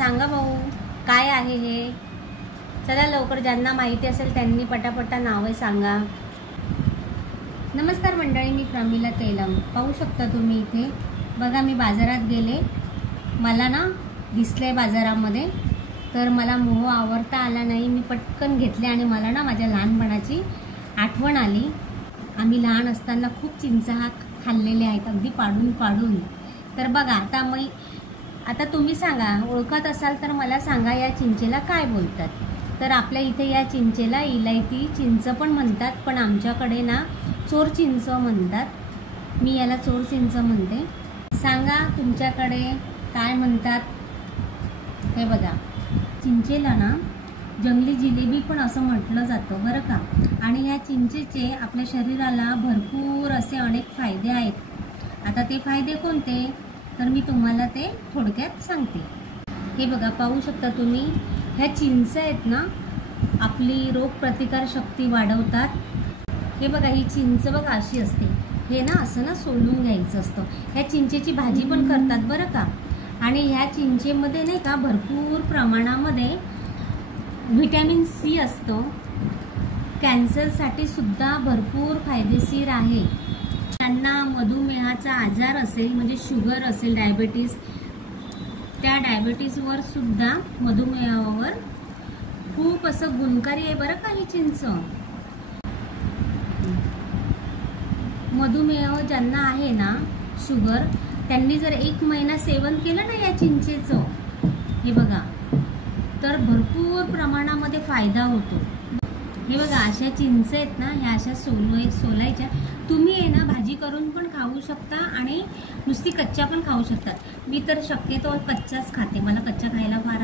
सांगा भाऊ काय आहे हे? चला लवकर, ज्यांना माहिती असेल त्यांनी पटापटा नावे सांगा. नमस्कार मंडळी, मी प्रमिला तेलंग. पाहू शकता तुम्ही इथे बघा, मी बाजारात गेले, मला ना दिसले बाजारामध्ये, तर मला मोह आवडता आला नाही. मी पटकन घेतले आणि मला ना माझ्या लहानपणाची आठवण आली. आम्ही लहान असताना खूप चिंचा खाल्लेले आहेत, अगदी पाडून पाडून. तर बघा आता तुम्ही सांगा, ओळखत असाल तर मला सांगा, या चिंचेला काय बोलतात? तर आपल्या इथे या चिंचेला इलायती चिंच पण म्हणतात, पण आमच्याकडे ना चोर चिंच म्हणतात. मी याला चोर चिंच म्हणते. सांगा तुमच्याकडे काय म्हणतात? हे बघा, चिंचेला ना जंगली जिलेबी पण असं म्हटलं जातं बरं का. आणि ह्या चिंचेचे आपल्या शरीराला भरपूर असे अनेक फायदे आहेत. आता ते फायदे कोणते तर मी तुम्हाला ते थोडक्यात सांगते. हे बघा, पाहू शकता तुम्ही, ह्या चिंच आहेत ना आपली रोगप्रतिकार शक्ती वाढवतात. हे बघा, ही चिंच बघा अशी असते, हे ना असं ना सोलून घ्यायचं असतं. ह्या चिंचेची भाजी पण करतात बरं का. आणि ह्या चिंचेमध्ये नाही का भरपूर प्रमाणामध्ये व्हिटॅमिन सी असतो. कॅन्सरसाठी सुद्धा भरपूर फायदेशीर आहे. ज्यांना मधुमेहाचा आजार असेल, म्हणजे शुगर असेल, डायबिटीस, त्या डायबिटीसवर सुद्धा, मधुमेहावर खूप असं गुणकारी आहे बरं का ही चिंच. मधुमेह ज्यांना आहे ना शुगर, त्यांनी जर 1 महिना सेवन केलं ना या चिंचेचं, हे बघा, तर भरपूर प्रमाणामध्ये फायदा होतो. हे बघा, अशा चिंच आहेत ना, ह्या अशा सोलायच्या. तुम्ही आहे ना भाजी करून पण खाऊ शकता आणि नुसती कच्च्या पण खाऊ शकतात. मी तर शक्यतो कच्चाच खाते, मला कच्चा खायला फार